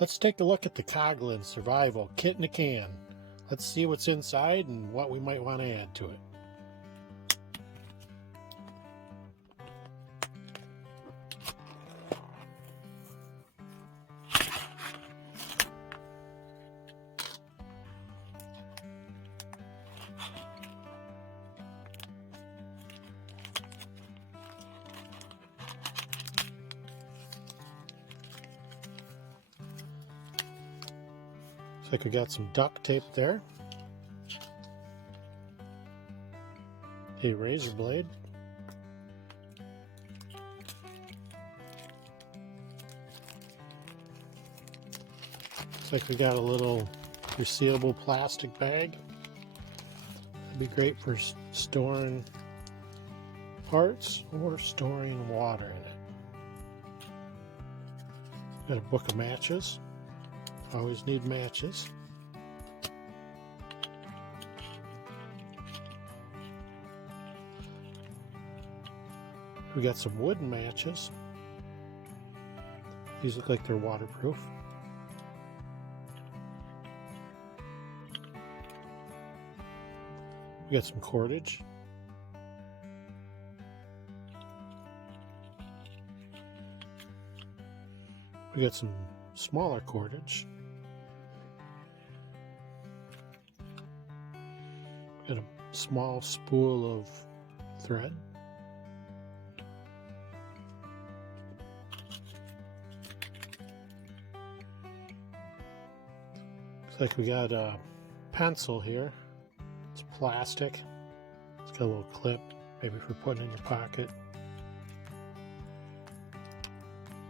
Let's take a look at the Coghlan Survival Kit in a Can. Let's see what's inside and what we might want to add to it. Looks like we got some duct tape there, a razor blade, looks like we got a little resealable plastic bag. That'd be great for storing parts or storing water in it. Got a book of matches. Always need matches. We got some wooden matches. These look like they're waterproof. We got some cordage. We got some smaller cordage. Got a small spool of thread. Looks like we got a pencil here. It's plastic. It's got a little clip, maybe for putting in your pocket.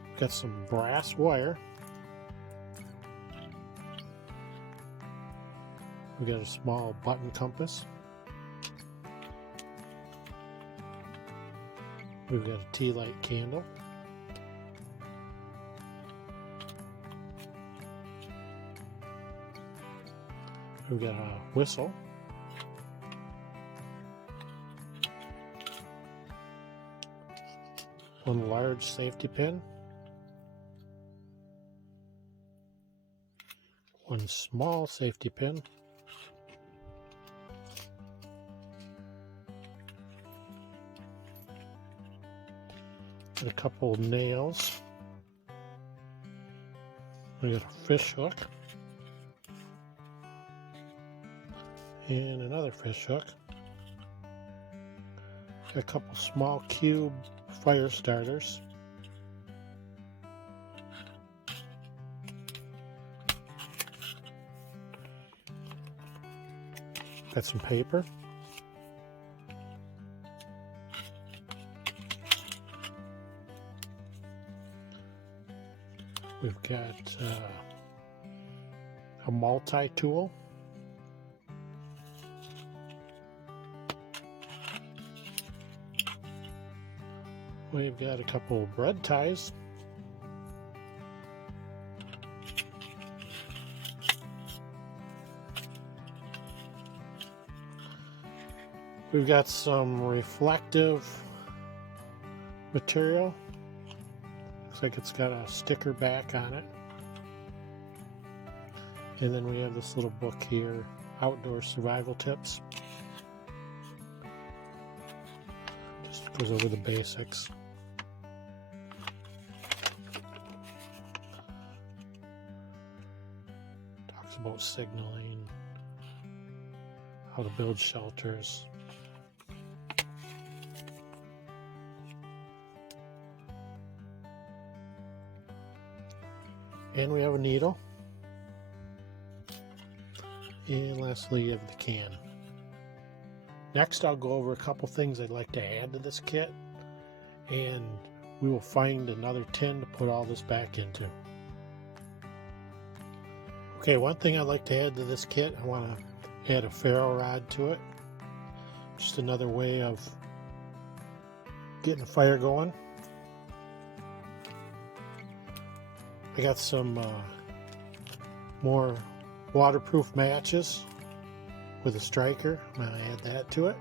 We've got some brass wire. We got a small button compass. We've got a tea light candle. We've got a whistle. One large safety pin. One small safety pin. A couple nails. We got a fish hook and another fish hook. Got a couple small cube fire starters. Got some paper. We've got a multi-tool. We've got a couple of bread ties. We've got some reflective material. Looks like it's got a sticker back on it. And then we have this little book here, Outdoor Survival Tips. Just goes over the basics. Talks about signaling, how to build shelters. And we have a needle. And lastly, you have the can. Next, I'll go over a couple things I'd like to add to this kit. And we will find another tin to put all this back into. Okay, one thing I'd like to add to this kit, I want to add a ferro rod to it. Just another way of getting a fire going. I got some more waterproof matches with a striker. I'm going to add that to it.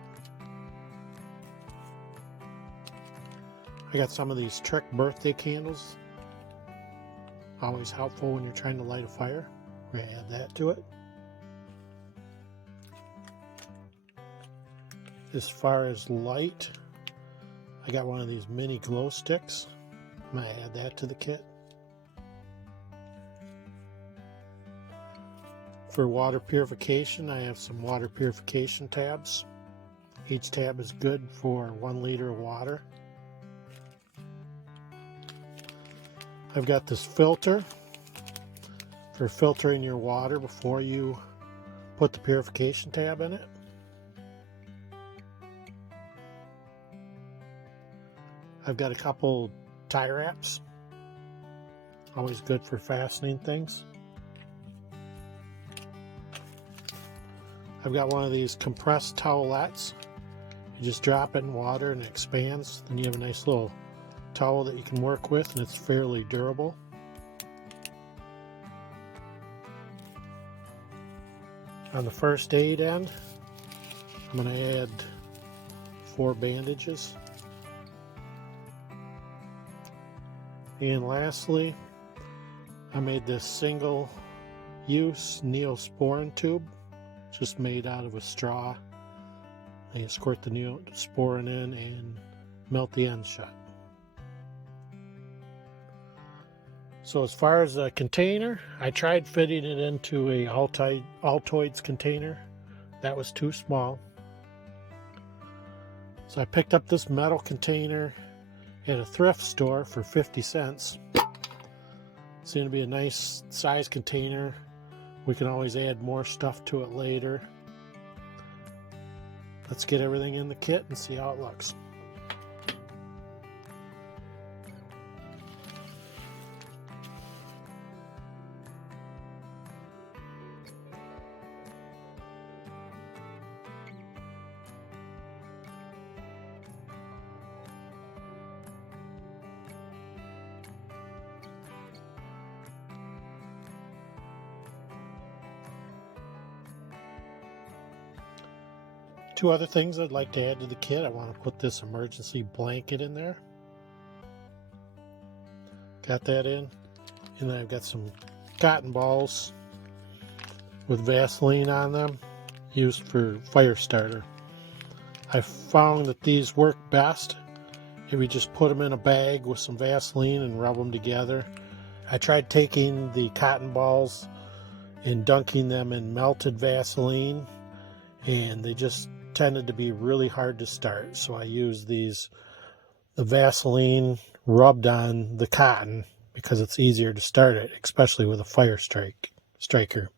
I got some of these Trek birthday candles. Always helpful when you're trying to light a fire. We're going to add that to it. As far as light, I got one of these mini glow sticks. I'm going to add that to the kit. For water purification, I have some water purification tabs. Each tab is good for 1 liter of water. I've got this filter for filtering your water before you put the purification tab in it. I've got a couple tie wraps, always good for fastening things. I've got one of these compressed towelettes. You just drop it in water and it expands. Then you have a nice little towel that you can work with, and it's fairly durable. On the first aid end, I'm going to add 4 bandages. And lastly, I made this single-use Neosporin tube, just made out of a straw. And you squirt the Neosporin in and melt the end shut. So as far as a container, I tried fitting it into a Altoids container. That was too small. So I picked up this metal container at a thrift store for 50 cents. It's going to be a nice size container. We can always add more stuff to it later. Let's get everything in the kit and see how it looks. Two other things I'd like to add to the kit. I want to put this emergency blanket in there. Got that in. And then I've got some cotton balls with Vaseline on them, used for fire starter. I found that these work best if you just put them in a bag with some Vaseline and rub them together. I tried taking the cotton balls and dunking them in melted Vaseline, and they just tended to be really hard to start. So I used the Vaseline rubbed on the cotton because it's easier to start it, especially with a fire striker.